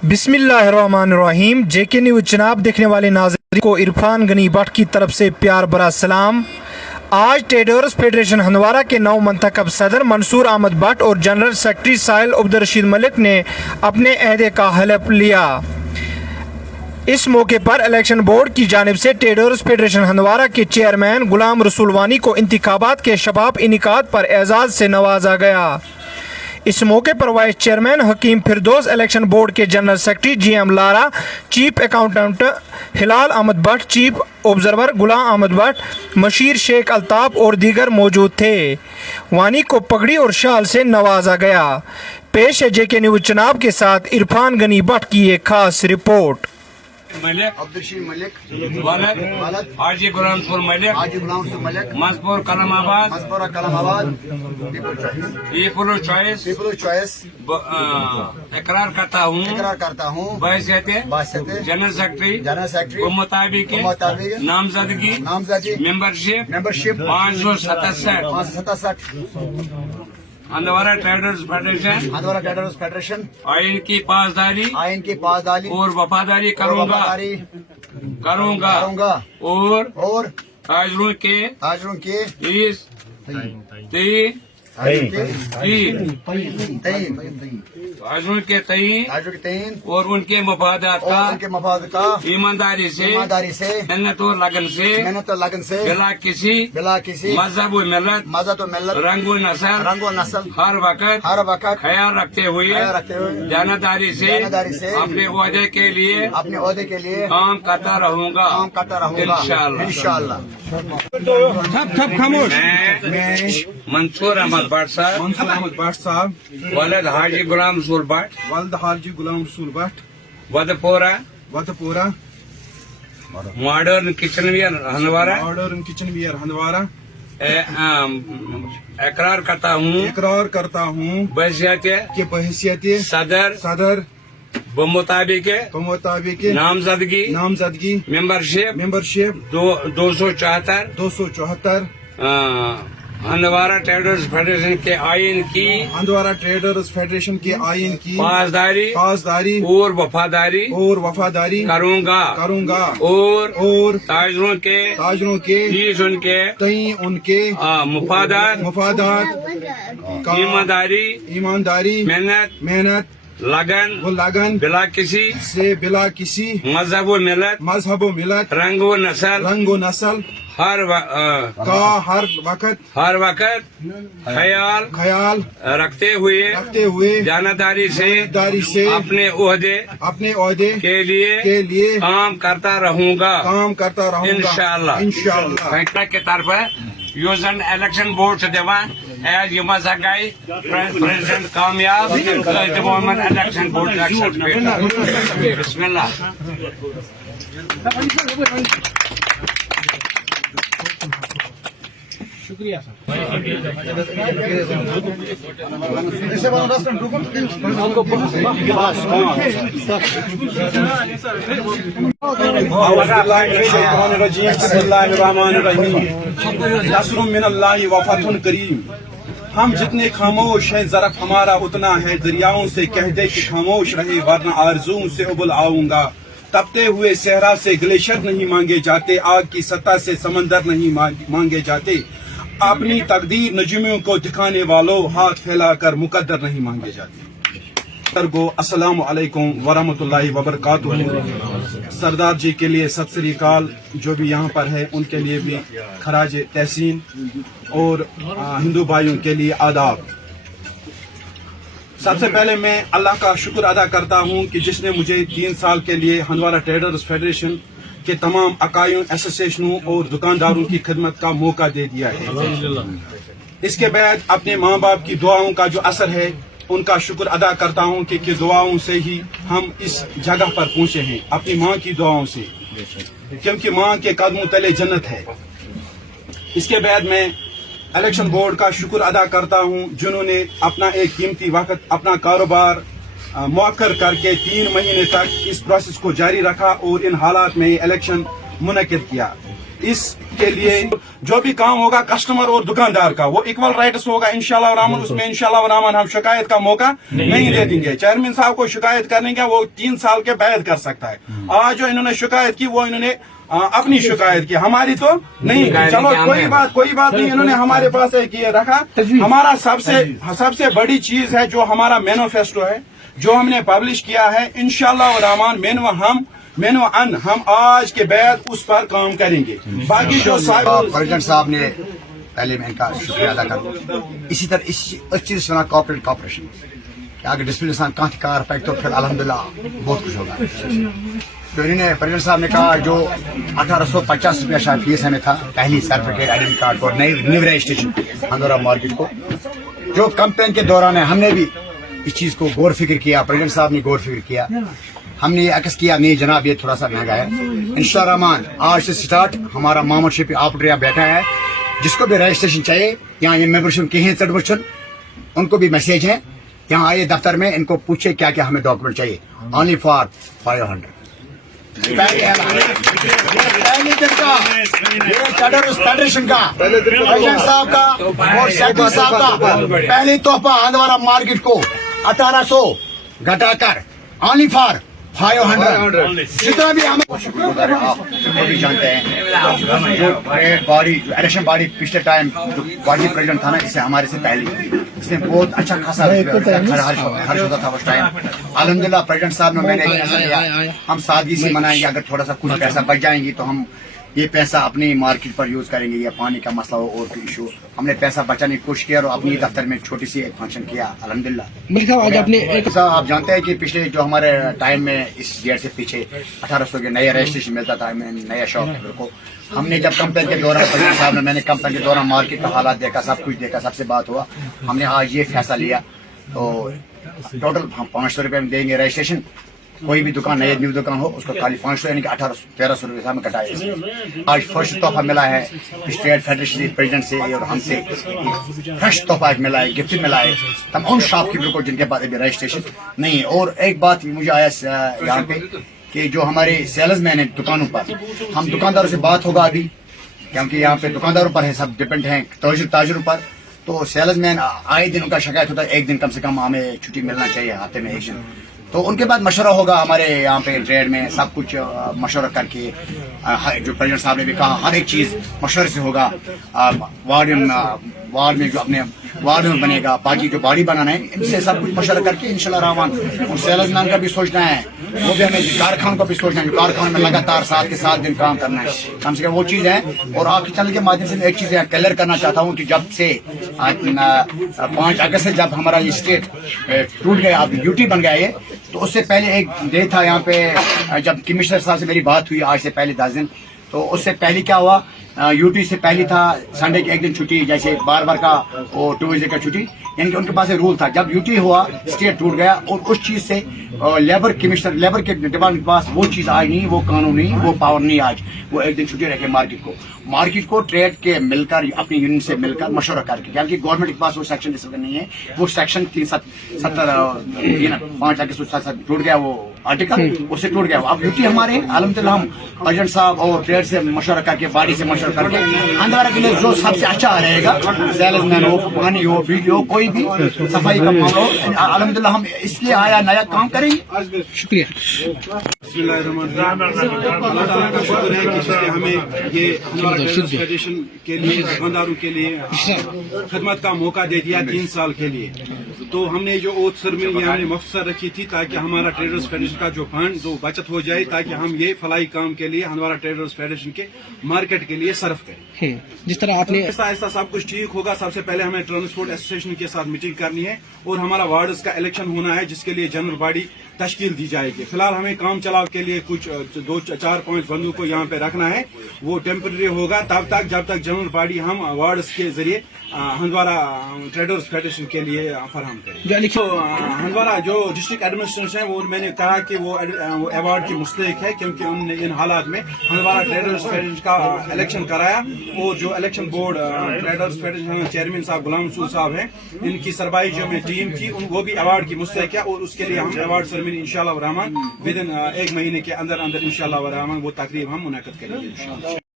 बिस्मिल्लाहिर्रहमानिर्रहीम। जेके न्यूज़ जनाब देखने वाले नाज़रीन को इरफान गनी भट्ट की तरफ से प्यार भरा सलाम। आज ट्रेडर्स फेडरेशन हंदवारा के नौ मंतखब सदर मंसूर अहमद भट्ट और जनरल सेक्रेटरी साहिल अब्दुर्रशीद मलिक ने अपने अहदे का हलफ लिया। इस मौके पर इलेक्शन बोर्ड की जानिब से ट्रेडर्स फेडरेशन हंदवारा के चेयरमैन गुलाम रसूल वानी को इंतखाबात के शबाब इनेकाद पर एजाज़ से नवाजा गया। इस मौके पर vice chairman Hakeem Firdous, election board के general secretary GM Lara, chief accountant Hilal Ahmed Bhat, chief observer Ghulam Ahmed Bhat, मशीर शेख अल्ताफ और दीगर मौजूद थे। वानी को पगड़ी और शाल से नवाजा गया। पेश है जेके न्यूज़ जनाब के साथ इरफान गनी भट्ट की एक खास रिपोर्ट। मलिक अब्दुर्रशीद मलिक वालद हाजी गुलाम रसूल मलिक मजबूर कलमाबाद पीपल चॉइस इकरार करता हूँ जनरल सेक्रेटरी को मुताबिक नामजदगी मेंबरशिप 567 हंदवारा ट्रेडर्स फेडरेशन आइन की पासदारी और वफादारी करूंगा और ताजरों के ताजरों के तईन और उनके मफादात का ईमानदारी से मेहनत और लगन से बिला किसी मजहब व मिल्लत रंग व नस्ल हर वक्त ख्याल रखते हुए जानदारी से अपने ओहदे के लिए काम करता रहूंगा इंशाअल्लाह। मंसूर अहमद भट्ट साहब वालद हाजी गुलाम रसूल भट्ट वदपोरा मॉडर्न किचनवेयर हंदवारा इकरार करता हूँ बहसियत सदर बमुताबिक नामजदगी मेंबरशिप 274 हंदवारा ट्रेडर्स फेडरेशन के आइन की पासदारी और वफादारी करूंगा और ताजरों के उनके मफादात ईमानदारी मेहनत लगन बिला किसी मजहब व मिलत रंग व नस्ल हर वक्त ख्याल रखते हुए जानदारी से अपने ओहदे के लिए काम करता रहूंगा इंशाअल्लाह। के तरफ यूजन इलेक्शन बोर्ड से दिवान एज यू मजा गई प्रेसिडेंट कामयाब इलेक्शन बोर्ड बिस्मिल्लाह। शुक्रिया सर। हम जितने खामोश हैं ज़रफ़ हमारा उतना है, दरियाओं से कह दे कि खामोश रहे वरना आरज़ुओं से उबल आऊंगा। तपते हुए सहरा से ग्लेशियर नहीं मांगे जाते, आग की सतह से समंदर नहीं मांगे जाते, अपनी तकदीर नजूमियों को दिखाने वालों हाथ फैलाकर मुकद्दर नहीं मांगे जाते। अस्सलामु अलैकुम वरहमतुल्लाहि वबरकातुहू। सरदार जी के लिए सत श्री अकाल, जो भी यहाँ पर है उनके लिए भी खराज तहसीन और हिंदू भाइयों के लिए आदाब। सबसे पहले मैं अल्लाह का शुक्र अदा करता हूँ कि जिसने मुझे 3 साल के लिए हंदवारा ट्रेडर्स फेडरेशन के तमाम अकायम एसोसिएशनों और दुकानदारों की खिदमत का मौका दे दिया है। इसके बाद अपने माँ बाप की दुआओं का जो असर है उनका शुक्र अदा करता हूँ कि दुआओं से ही हम इस जगह पर पहुंचे हैं, अपनी माँ की दुआओं से, क्योंकि माँ के कदमों तले जन्नत है। इसके बाद मैं इलेक्शन बोर्ड का शुक्र अदा करता हूँ जिन्होंने अपना एक कीमती वक्त अपना कारोबार मौखर करके 3 महीने तक इस प्रोसेस को जारी रखा और इन हालात में इलेक्शन मुनक्किद किया। इस के लिए जो भी काम होगा कस्टमर और दुकानदार का वो इक्वल राइट्स होगा इंशाल्लाह रहमान। उसमें इंशाल्लाह रहमान हम शिकायत का मौका नहीं दे देंगे। चेयरमैन साहब को शिकायत करने का वो 3 साल के बाद कर सकता है। आज जो इन्होंने शिकायत की वो इन्होंने अपनी शिकायत की, हमारी तो नहीं की। चलो कोई बात नहीं, इन्होंने हमारे पास एक ये रखा। हमारा सबसे बड़ी चीज है जो हमारा मैनिफेस्टो है जो हमने पब्लिश किया है, इंशाल्लाह रहमान हम आज के बाद उस पर काम करेंगे। बाकी जो प्रेसिडेंट साहब ने पहले मैं इनका शुक्रिया अदा करूँ। इसी तरह इस चीज सुना कॉपरेशन अगर डिस्प्ले इंसान कहाँ कार पैक तो फिर अल्हम्दुलिल्लाह बहुत कुछ होगा। तो इन्होंने प्रेसिडेंट साहब ने कहा जो 1850 रुपया शायद फीस हमें था पहली सर्टिफिकेट आइडेंटिटी कार्ड को न्यू रजिस्ट्रेशन हंदोरा मार्केट को, जो कैंपेन के दौरान है हमने भी इस चीज को गौर फिक्र किया, प्रेसिडेंट साहब ने गौर फिक्र किया, हमने ये अक्स किया नहीं जनाब ये थोड़ा सा महंगा है। इंशाअल्लाह रहमान आज से स्टार्ट हमारा मेंबरशिप ऑपरेटर यहाँ बैठा है, जिसको भी रजिस्ट्रेशन चाहिए यहाँ ये मेंबरशिप के हैं चढ़ उनको भी मैसेज है, यहाँ आइए दफ्तर में इनको पूछे क्या क्या हमें डॉक्यूमेंट चाहिए। ओनली फॉर 500 पहले दिन का ये फेडरेशन का प्रेसिडेंट साहब का और सेक्रेटरी साहब का पहली तोहफा हंदवारा मार्केट को 1800 घटाकर ओनली फॉर 500 जितना भी हम शुक्रिया आप भी जानते हैं जो बॉडी इलेक्शन बॉडी पिछले टाइम जो बॉडी प्रेसिडेंट था ना इससे हमारे से पहले इसने बहुत अच्छा खासा खर्च होता था उस टाइम। अल्हम्दुलिल्लाह प्रेसिडेंट साहब ने मैंने फैसला लिया हम सादगी से मनाएंगे, अगर थोड़ा सा कुछ पैसा बच जाएंगी तो हम ये पैसा अपनी मार्केट पर यूज करेंगे, या पानी का मसला हो और कोई इशू हमने पैसा बचाने की कोशिश किया और अपनी दफ्तर में छोटी सी एक फंक्शन किया अल्हम्दुलिल्लाह। आज अपने आप जानते हैं कि पिछले जो हमारे टाइम में इस डेट से पीछे 1800 के नया रजिस्ट्रेशन मिलता था नया शॉप को, हमने जब कंपेन के दौरान प्रेसिडेंट साहब ने मैंने कंपेन के दौरान मार्केट का हालात देखा, सब कुछ देखा, सबसे बात हुआ, हमने आज ये फैसला लिया तो टोटल हम 500 रुपये में देंगे रजिस्ट्रेशन। कोई भी दुकान नई न्यू दुकान हो उसको खाली 500 यानी कि 1300 रुपये हमें कटाए। आज फर्स्ट तोहफा मिला है स्टेट फेडरेशन प्रेसिडेंट से और हमसे फ्रेश तोहफा मिला है, गिफ्ट मिला है तमाम शॉपकीपर को जिनके पास अभी रजिस्ट्रेशन नहीं है। और एक बात मुझे आया यहाँ पे कि जो हमारे सेल्स मैन है दुकानों पर, हम दुकानदारों से बात होगा अभी क्योंकि यहाँ पे दुकानदारों पर है सब डिपेंड है ताजरों पर, तो सेल्स मैन आए दिन उनका शिकायत होता है एक दिन कम से कम हमें छुट्टी मिलना चाहिए हफ्ते में एक दिन, तो उनके बाद मशवरा होगा हमारे यहाँ पे ट्रेड में सब कुछ मशवरा करके जो प्रेसिडेंट साहब ने भी कहा हर एक चीज मशवरे से होगा। वार्ड में जो अपने वार्ड में बनेगा, बाकी जो बॉडी बनाना है इनसे सब कुछ मशवरा करके इंशाल्लाह रहमान और सेल्स मैन का भी सोचना है, वो भी हमें कारखान को भी सोचना है, कारखान में लगातार 7 के 7 दिन काम करना है कम से कम वो चीज है। और आपके चैनल के माध्यम से मैं एक चीज क्लियर करना चाहता हूँ कि जब से 5 अगस्त से जब हमारा ये स्टेट टूट गया अब यूटी बन गया ये, तो उससे पहले एक डे था यहाँ पे जब कमिश्नर साहब से मेरी बात हुई आज से पहले 10 दिन, तो उससे पहले क्या हुआ यूटी से पहले था संडे की एक दिन छुट्टी, जैसे बार का वो ट्यूजडे का छुट्टी, यानी कि उनके पास एक रूल था। जब यूटी हुआ स्टेट टूट गया और उस चीज से लेबर कमिश्नर लेबर के डिपार्टमेंट के पास वो चीज आज नहीं, वो कानून नहीं, वो पावर नहीं, आज वो एक दिन छुट्टी रखे मार्केट को ट्रेड के मिलकर अपनी यूनियन से मिलकर मशवरा करके, क्योंकि गवर्नमेंट के पास वो सेक्शन नहीं है, वो सेक्शन 5 अगस्त टूट गया वो आर्टिकल, उससे टूट गया। अब यूटी हमारे अल्हम्दुलिल्लाह हम प्रेसिडेंट साहब और ट्रेड से मशवरा करके बॉडी से मशवरा करके हंदवारा के लिए जो सबसे अच्छा रहेगा सेल्समैन हो, पानी हो, वीडियो हो, कोई भी सफाई का मामला हो, अल्हम्दुलिल्लाह हम इसलिए आया नया काम करेंगे। शुक्रिया। अल्लाह ताला का शुक्र है कि जिसने हमें ये हमारा फेडरेशन के लिए दुकानदारों के लिए खिदमत का मौका दे दिया 3 साल के लिए। तो हमने जो ओथ सेरेमनी हमने मकसद रखी थी ताकि हमारा ट्रेडर्स फेडरेशन का जो फंड जो बचत हो जाए ताकि हम ये फलाई काम के लिए हमारा ट्रेडर्स फेडरेशन के मार्केट के लिए सर्व करें। जिस तरह आपने ऐसा सब कुछ ठीक होगा। सबसे पहले हमें ट्रांसपोर्ट एसोसिएशन के साथ मीटिंग करनी है और हमारा वार्ड्स का इलेक्शन होना है जिसके लिए जनरल बॉडी तश्कील दी जाएगी। फिलहाल हमें काम चलाव के लिए कुछ 2-4-5 बंदों को यहाँ पे रखना है, वो टेम्पररी होगा तब तक जब तक जनरल बॉडी हम वार्ड्स के जरिए हंदवारा ट्रेडर्स फेडरेशन के लिए फराहम करें। तो हंदवारा जो डिस्ट्रिक्ट एडमिनिस्ट्रेशन है वो मैंने कहा कि वो अवार्ड की मुस्तहिक है क्योंकि उन्होंने इन हालात में हंदवारा ट्रेडर्स फेडरेशन का इलेक्शन कराया और जो election board traders federation chairman साहब गुलाम रसूल साहब हैं, इनकी सरबाई जो में टीम थी वो भी अवार्ड की मुस्तहिक है और उसके लिए हम अवार्ड सेरेमनी इंशाल्लाह रहमान विदिन 1 महीने के अंदर इंशाल्लाह रहमान वो तकरीब हम मुनक्किद करेंगे।